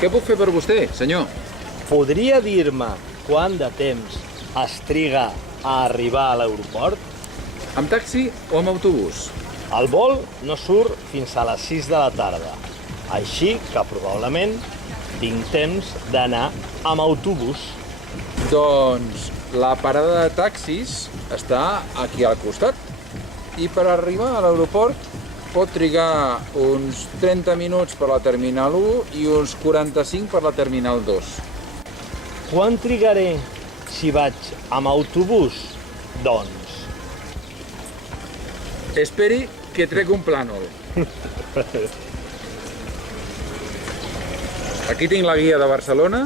Què puc fer per vostè, senyor? Podria dir-me quant de temps es triga a arribar a l'aeroport? Amb taxi o amb autobús? El vol no surt fins a les 6 de la tarda, així que probablement tinc temps d'anar amb autobús. Doncs la parada de taxis està aquí al costat i per arribar a l'aeroport pot trigar uns 30 minuts per la Terminal 1 i uns 45 per la Terminal 2. Quan trigaré si vaig amb autobús? Doncs Esperi que trec un plànol. Aquí tinc la guia de Barcelona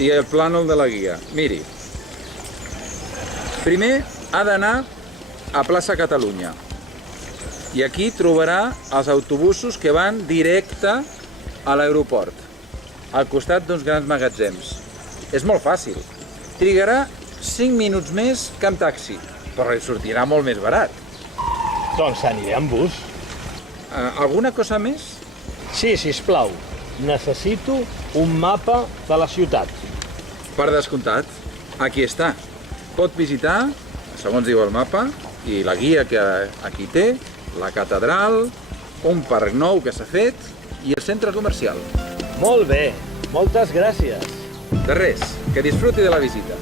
i el plànol de la guia. Miri, primer ha d'anar a Plaça Catalunya i aquí trobarà els autobusos que van directe a l'aeroport, al costat d'uns grans magatzems. És molt fàcil. Trigarà 5 minuts més que amb taxi, però li sortirà molt més barat. Doncs aniré amb bus. Alguna cosa més? Sí, sisplau. Necessito un mapa de la ciutat. Per descomptat, aquí està. Pot visitar, segons diu el mapa, i la guia que aquí té, la catedral, un parc nou que s'ha fet i el centre comercial. Molt bé, moltes gràcies. De res, que disfruti de la visita.